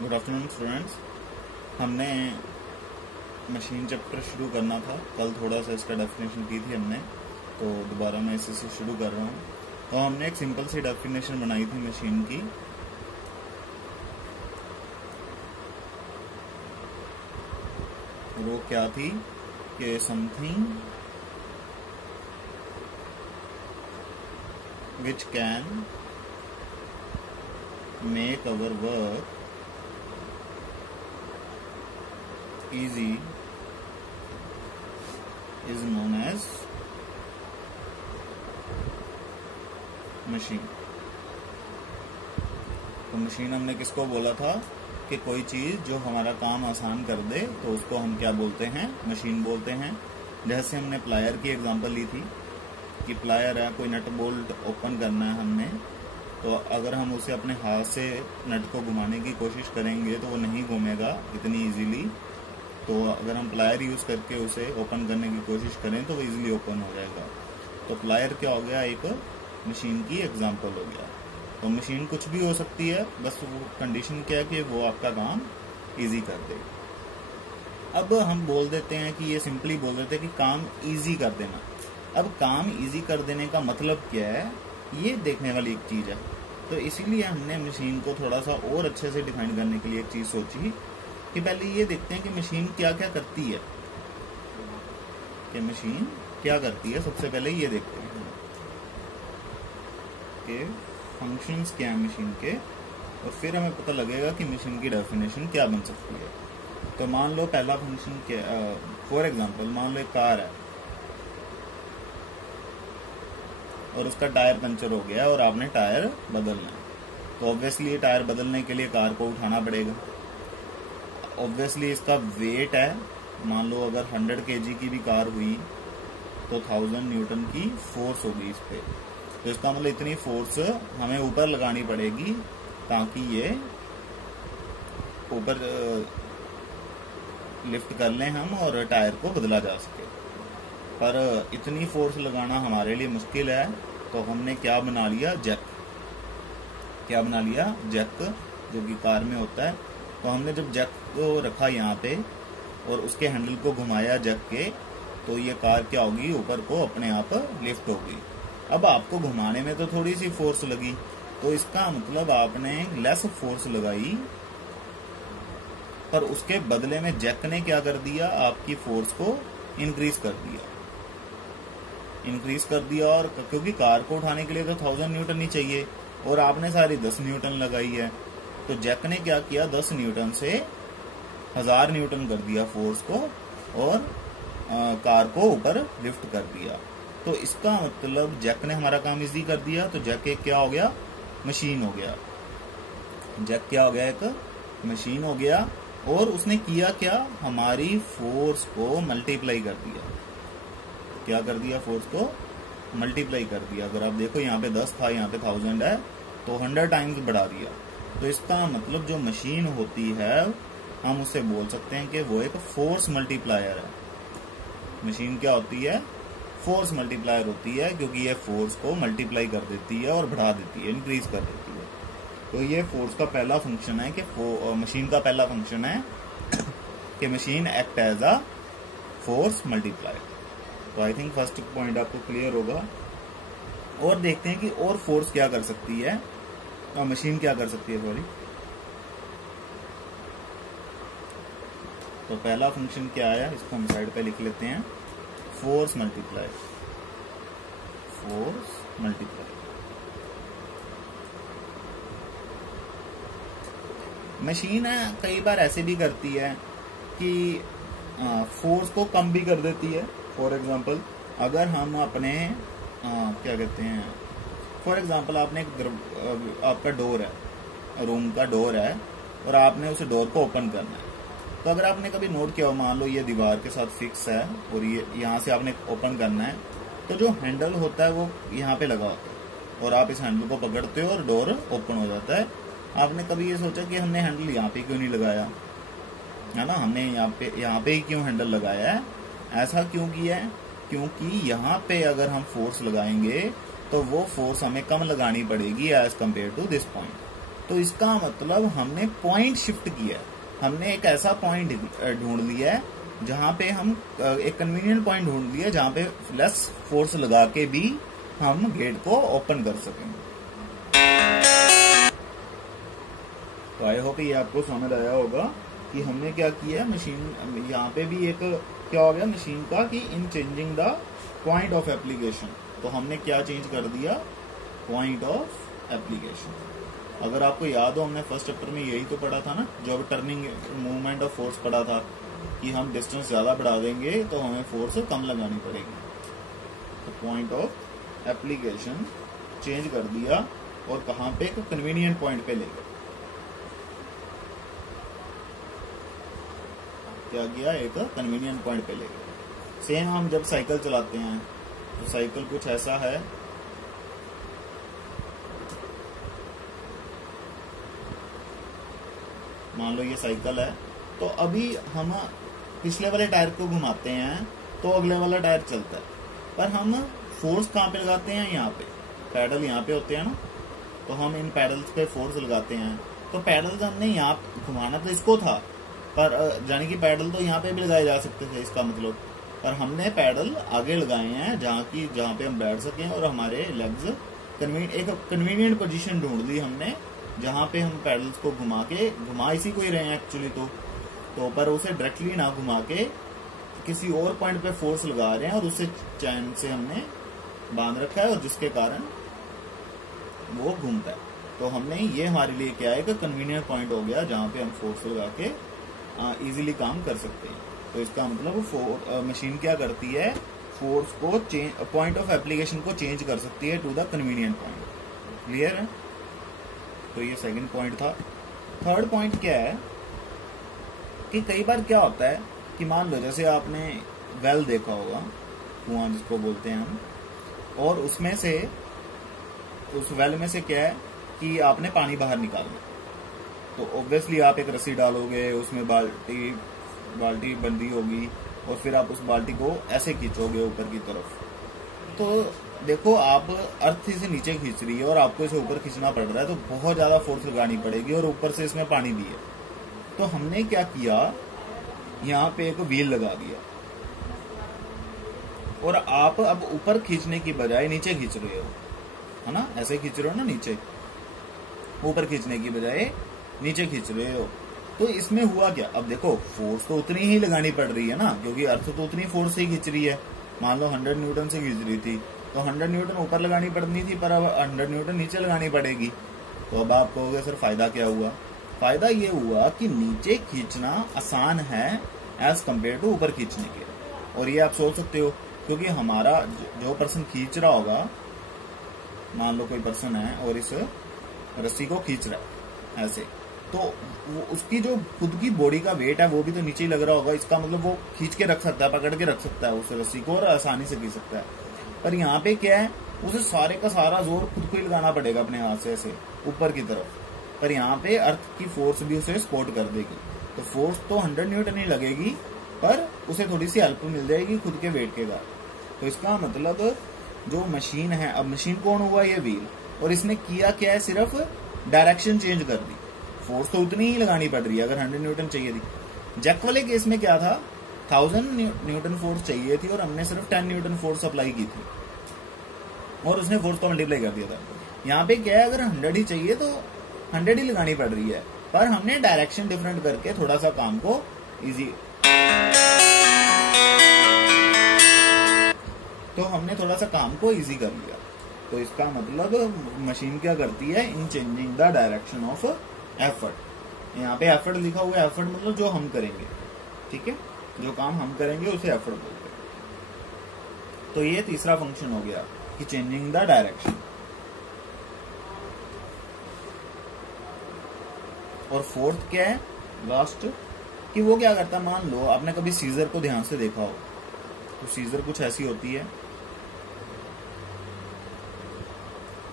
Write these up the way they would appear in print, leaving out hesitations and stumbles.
Good afternoon students. हमने machine chapter शुरू करना था, कल थोड़ा सा इसका डेफिनेशन की थी हमने, तो दोबारा मैं इसी से शुरू कर रहा हूँ। तो हमने एक सिंपल सी डेफिनेशन बनाई थी मशीन की। वो क्या थी कि something which can make our work easy is known as machine. तो मशीन हमने किसको बोला था कि कोई चीज जो हमारा काम आसान कर दे तो उसको हम क्या बोलते हैं, मशीन बोलते हैं। जैसे हमने प्लायर की एग्जांपल ली थी कि प्लायर है, कोई नट बोल्ट ओपन करना है हमने, तो अगर हम उसे अपने हाथ से नट को घुमाने की कोशिश करेंगे तो वो नहीं घूमेगा इतनी इजीली। तो अगर हम प्लायर यूज करके उसे ओपन करने की कोशिश करें तो वो इजीली ओपन हो जाएगा। तो प्लायर क्या हो गया, एक मशीन की एग्जांपल हो गया। तो मशीन कुछ भी हो सकती है, बस वो कंडीशन क्या है कि वो आपका काम इजी कर दे। अब हम बोल देते हैं कि ये सिंपली बोल देते हैं कि काम इजी कर देना। अब काम इजी कर देने का मतलब क्या है, ये देखने वाली एक चीज है। तो इसीलिए हमने मशीन को थोड़ा सा और अच्छे से डिफाइन करने के लिए एक चीज सोची कि पहले ये देखते हैं कि मशीन क्या क्या करती है, कि मशीन क्या करती है। सबसे पहले ये देखते हैं कि फंक्शंस क्या है मशीन के, और फिर हमें पता लगेगा कि मशीन की डेफिनेशन क्या बन सकती है। तो मान लो पहला फंक्शन क्या, फॉर एग्जांपल मान लो एक कार है और उसका टायर पंचर हो गया और आपने टायर बदलना है। तो ऑब्वियसली टायर बदलने के लिए कार को उठाना पड़ेगा। ऑब्वियसली इसका वेट है, मान लो अगर 100 kg की भी कार हुई तो 1000 न्यूटन की फोर्स होगी इस पे। तो इसका मतलब इतनी फोर्स हमें ऊपर लगानी पड़ेगी ताकि ये ऊपर लिफ्ट कर लें हम और टायर को बदला जा सके। पर इतनी फोर्स लगाना हमारे लिए मुश्किल है, तो हमने क्या बना लिया, जैक। क्या बना लिया, जैक, जो कि कार में होता है। तो हमने जब जैक को रखा यहाँ पे और उसके हैंडल को घुमाया जैक के, तो ये कार क्या होगी, ऊपर को अपने आप लिफ्ट होगी। अब आपको घुमाने में तो थोड़ी सी फोर्स लगी, तो इसका मतलब आपने लेस फोर्स लगाई, पर उसके बदले में जैक ने क्या कर दिया, आपकी फोर्स को इंक्रीज कर दिया। और क्योंकि कार को उठाने के लिए तो 1000 न्यूटन ही चाहिए और आपने सारी 10 न्यूटन लगाई है, तो जैक ने क्या किया, 10 न्यूटन से 1000 न्यूटन कर दिया फोर्स को और कार को ऊपर लिफ्ट कर दिया। तो इसका मतलब जैक ने हमारा काम इजी कर दिया। तो जैक एक क्या हो गया, मशीन हो गया। जैक क्या हो गया, एक मशीन हो गया। और उसने किया क्या, हमारी फोर्स को मल्टीप्लाई कर दिया। क्या कर दिया, फोर्स को मल्टीप्लाई कर दिया। अगर आप देखो यहाँ पे 10 था, यहाँ पे 1000 है, तो 100 टाइम्स बढ़ा दिया। तो इसका मतलब जो मशीन होती है हम उसे बोल सकते हैं कि वो एक फोर्स मल्टीप्लायर है। मशीन क्या होती है, फोर्स मल्टीप्लायर होती है, क्योंकि ये फोर्स को मल्टीप्लाई कर देती है और बढ़ा देती है, इंक्रीज कर देती है। तो ये फोर्स का पहला फंक्शन है कि मशीन का पहला फंक्शन है कि machine act as a force multiplier. तो आई थिंक फर्स्ट पॉइंट आपको क्लियर होगा। और देखते हैं कि और फोर्स क्या कर सकती है, और मशीन क्या कर सकती है, सॉरी। तो पहला फंक्शन क्या आया, इसको हम साइड पे लिख लेते हैं, force multiplier. Force multiplier. Machine है कई बार ऐसे भी करती है कि फोर्स को कम भी कर देती है। फॉर एग्जांपल अगर हम अपने क्या कहते हैं, फॉर एग्जाम्पल आपने आपका डोर है, रूम का डोर है और आपने उस डोर को ओपन करना है। तो अगर आपने कभी नोट किया हो, मान लो ये दीवार के साथ फिक्स है और ये यहाँ से आपने ओपन करना है, तो जो हैंडल होता है वो यहाँ पे लगा होता है और आप इस हैंडल को पकड़ते हो और डोर ओपन हो जाता है। आपने कभी ये सोचा कि हमने हैंडल यहाँ पे क्यों नहीं लगाया, है ना, हमने यहाँ पे ही क्यों हैंडल लगाया है? ऐसा क्यों किया है, क्योंकि यहाँ पे अगर हम फोर्स लगाएंगे तो वो फोर्स हमें कम लगानी पड़ेगी as compare to this point. तो इसका मतलब हमने पॉइंट शिफ्ट किया है, हमने एक ऐसा पॉइंट ढूंढ लिया है जहां पे हम एक कन्वीनियंट पॉइंट ढूंढ लिया जहां पे लेस फोर्स लगा के भी हम गेट को ओपन कर सकेंगे। तो आई होप ये आपको समझ आया होगा कि हमने क्या किया। मशीन यहाँ पे भी एक क्या हो गया मशीन का कि इन changing the point of application, तो हमने क्या चेंज कर दिया, पॉइंट ऑफ एप्लीकेशन। अगर आपको याद हो हमने फर्स्ट चैप्टर में यही तो पढ़ा था ना, जो अब टर्निंग मूवमेंट ऑफ फोर्स पढ़ा था कि हम डिस्टेंस ज्यादा बढ़ा देंगे तो हमें फोर्स कम लगानी पड़ेगी। तो पॉइंट ऑफ एप्लीकेशन चेंज कर दिया और कहां पे, कन्वीनियंट पॉइंट पे ले गए। क्या किया, एक कन्वीनियंट पॉइंट पे ले गए। सेम हम जब साइकिल चलाते हैं तो साइकिल कुछ ऐसा है, मान लो ये साइकिल है, तो अभी हम पिछले वाले टायर को घुमाते हैं तो अगले वाला टायर चलता है, पर हम फोर्स कहाँ पे लगाते हैं, यहाँ पे पैडल यहाँ पे होते हैं ना, तो हम इन पैडल्स पे फोर्स लगाते हैं। तो पैडल्स हमने यहाँ घुमाना तो इसको था, पर यानी कि पैडल तो यहाँ पे भी लगाए जा सकते थे इसका मतलब, पर हमने पैडल आगे लगाए हैं जहाँ पे हम बैठ सकें और हमारे लेग्स एक कन्वीनियंट पोजीशन ढूंढ ली हमने जहाँ पे हम पैडल्स को घुमा इसी को ही रहे हैं एक्चुअली तो पर उसे डायरेक्टली ना घुमा के किसी और पॉइंट पे फोर्स लगा रहे हैं और उसे चैन से हमने बांध रखा है और जिसके कारण वो घूमता है। तो हमने ये हमारे लिए क्या है कि कन्वीनियंट पॉइंट हो गया जहाँ पे हम फोर्स लगा के इजीली काम कर सकते हैं। तो इसका मतलब मशीन क्या करती है, फोर्स को पॉइंट ऑफ एप्लीकेशन को चेंज कर सकती है to the convenient point. Clear है? तो ये सेकंड पॉइंट था। थर्ड पॉइंट क्या है कि कई बार क्या होता है कि मान लो जैसे आपने वेल देखा होगा, कुआं जिसको बोलते हैं हम, और उसमें से उस वेल में से क्या है कि आपने पानी बाहर निकालना, तो ऑब्वियसली आप एक रस्सी डालोगे, उसमें बाल्टी बंधी होगी और फिर आप उस बाल्टी को ऐसे खींचोगे ऊपर की तरफ। तो देखो आप अर्थ से नीचे खींच रही है और आपको इसे ऊपर खींचना पड़ रहा है, तो बहुत ज्यादा फोर्स लगानी पड़ेगी और ऊपर से इसमें पानी भी है। तो हमने क्या किया, यहाँ पे एक व्हील लगा दिया और आप अब ऊपर खींचने की बजाय नीचे खींच रहे हो, है ना, ऐसे खींच रहे हो ना, नीचे ऊपर खींचने की बजाय नीचे खींच रहे हो। तो इसमें हुआ क्या, अब देखो फोर्स तो उतनी ही लगानी पड़ रही है ना, क्योंकि अर्थ तो उतनी फोर्स से ही खींच रही है। मान लो 100 न्यूटन से खींच रही थी तो 100 न्यूटन ऊपर लगानी पड़नी थी, पर अब 100 न्यूटन नीचे लगानी पड़ेगी। तो अब आप कहोगे सर फायदा क्या हुआ? फायदा ये हुआ कि नीचे खींचना आसान है एज कम्पेयर टू ऊपर खींचने के। और ये आप सोच सकते हो क्योंकि हमारा जो पर्सन खींच रहा होगा, मान लो कोई पर्सन है और इस रस्सी को खींच रहा है ऐसे, तो वो उसकी जो खुद की बॉडी का वेट है वो भी तो नीचे ही लग रहा होगा। इसका मतलब वो खींच के रख सकता है, पकड़ के रख सकता है उस रस्सी को और आसानी से खींच सकता है। पर यहाँ पे क्या है, उसे सारे का सारा जोर खुद को ही लगाना पड़ेगा अपने हाथ से ऐसे ऊपर की तरफ। पर यहाँ पे अर्थ की फोर्स भी उसे सपोर्ट कर देगी, तो फोर्स तो 100 न्यूटन ही लगेगी, पर उसे थोड़ी सी हेल्प मिल जाएगी खुद के वेट के कारण। तो इसका मतलब जो मशीन है, अब मशीन कौन हुआ, ये व्हील, और इसने किया क्या है, सिर्फ डायरेक्शन चेंज कर दी। फोर्स तो उतनी ही लगानी पड़ रही है, अगर 100 न्यूटन चाहिए थी। जैक वाले केस में क्या था, 1000 न्यूटन फोर्स चाहिए थी और हमने सिर्फ 10 न्यूटन फोर्स अप्लाई की थी और उसने फोर्स को मल्टीप्लाई कर दिया था। यहाँ पे क्या है, अगर 100 ही चाहिए तो 100 ही लगानी पड़ रही है, पर हमने डायरेक्शन डिफरेंट करके थोड़ा सा काम को इजी, तो हमने थोड़ा सा काम को इजी कर लिया। तो इसका मतलब मशीन क्या करती है, इन changing the direction of effort. यहाँ पे एफर्ट लिखा हुआ है, एफर्ट मतलब जो हम करेंगे, ठीक है, जो काम हम करेंगे उसे एफर्ट बोलते हैं। तो ये तीसरा फंक्शन हो गया कि चेंजिंग द डायरेक्शन। और फोर्थ क्या है, लास्ट, कि वो क्या करता है, मान लो आपने कभी सीजर को ध्यान से देखा हो, तो सीजर कुछ ऐसी होती है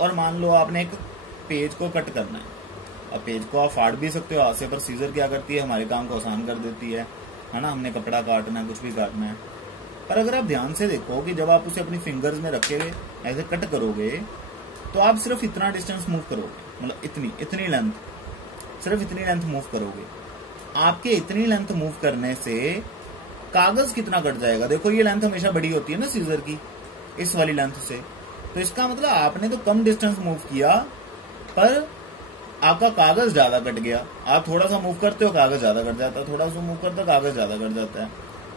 और मान लो आपने एक पेज को कट करना है। अब पेज को आप फाड़ भी सकते हो हाथ से, पर सीजर क्या करती है, हमारे काम को आसान कर देती है ना, हमने कपड़ा काटना है, कुछ भी काटना है। पर अगर आप ध्यान से देखो कि जब आप उसे अपनी फिंगर्स में रख के ऐसे कट करोगे तो आप सिर्फ इतना डिस्टेंस मूव करोगे, मतलब इतनी लेंथ, सिर्फ इतनी लेंथ मूव करोगे। आपके इतनी लेंथ मूव करने से कागज कितना कट जाएगा। देखो ये लेंथ हमेशा बड़ी होती है ना सीजर की, इस वाली लेंथ से, तो इसका मतलब आपने तो कम डिस्टेंस मूव किया पर आपका कागज ज्यादा कट गया। आप थोड़ा सा मूव करते हो कागज ज्यादा कट जाता है, थोड़ा सा मूव करते हो कागज ज्यादा कट जाता है।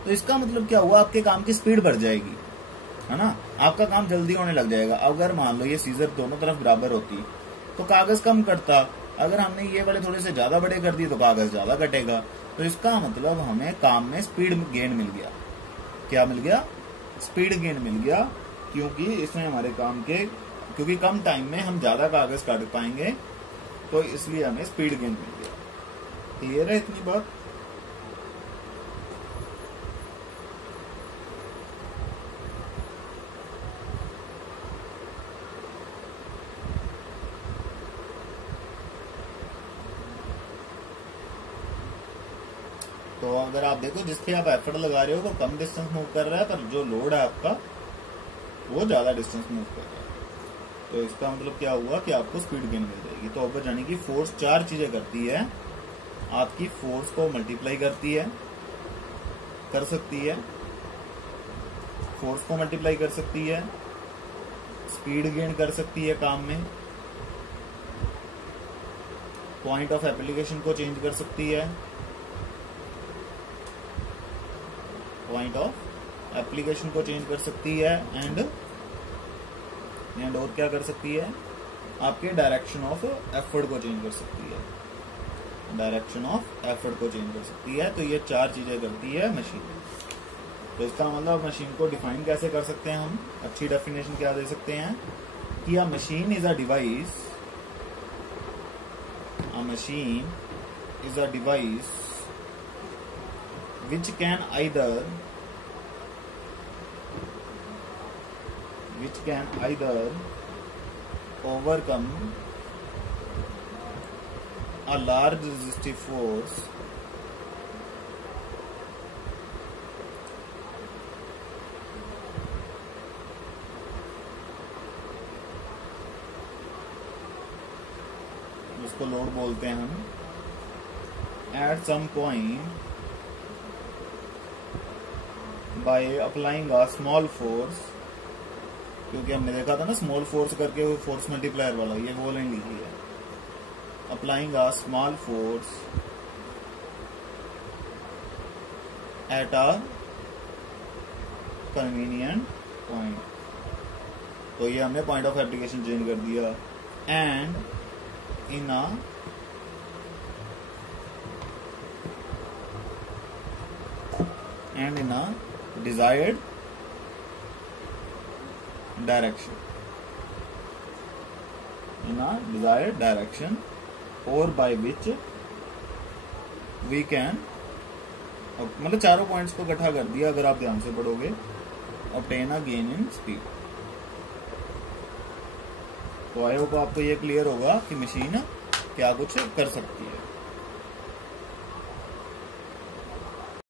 तो इसका मतलब क्या हुआ, आपके काम की स्पीड बढ़ जाएगी, है ना, आपका काम जल्दी होने लग जाएगा। अगर मान लो ये सीजर दोनों तरफ बराबर होती तो कागज कम कटता, अगर हमने ये वाले थोड़े से ज्यादा बड़े कर दिए तो कागज ज्यादा कटेगा। तो इसका मतलब हमें काम में स्पीड गेन मिल गया। क्या मिल गया, स्पीड गेन मिल गया, क्योंकि इसमें हमारे काम के, क्योंकि कम टाइम में हम ज्यादा कागज काट पाएंगे, तो इसलिए हमें स्पीड गेन मिल गया। क्लियर है इतनी बात। तो अगर आप देखो जिस पे आप एफर्ट लगा रहे हो वो कम डिस्टेंस मूव कर रहा है, पर जो लोड है आपका वो ज्यादा डिस्टेंस मूव कर रहा है। तो इसका मतलब क्या हुआ कि आपको स्पीड गेन मिल जाएगी। तो अब जाने की फोर्स चार चीजें करती है। आपकी फोर्स को मल्टीप्लाई करती है, कर सकती है, फोर्स को मल्टीप्लाई कर सकती है, स्पीड गेन कर सकती है काम में, पॉइंट ऑफ एप्लीकेशन को चेंज कर सकती है, पॉइंट ऑफ एप्लीकेशन को चेंज कर सकती है, एंड और क्या कर सकती है, आपके डायरेक्शन ऑफ एफर्ट को चेंज कर सकती है, डायरेक्शन ऑफ एफर्ट को चेंज कर सकती है। तो ये चार चीजें करती है मशीन। तो इसका मतलब मशीन को डिफाइन कैसे कर सकते हैं हम, अच्छी डेफिनेशन क्या दे सकते हैं कि अ machine is a device, a machine is a device which can either overcome a large resistive force जिसको लोड बोलते हैं हम, at some point by applying a small force, क्योंकि हमने देखा था ना स्मॉल फोर्स करके वो फोर्स मल्टीप्लायर वाला, ये वो लाइन लिखी है, applying a small force at a convenient point. तो ये हमने पॉइंट ऑफ एप्लीकेशन चेंज कर दिया, and in a desired direction, in a desired direction, or by which we can, मतलब चारों पॉइंट्स को इकट्ठा कर दिया अगर आप ध्यान से पढ़ोगे, obtain a gain in speed। तो आई होप आपको ये क्लियर होगा कि मशीन क्या कुछ कर सकती है।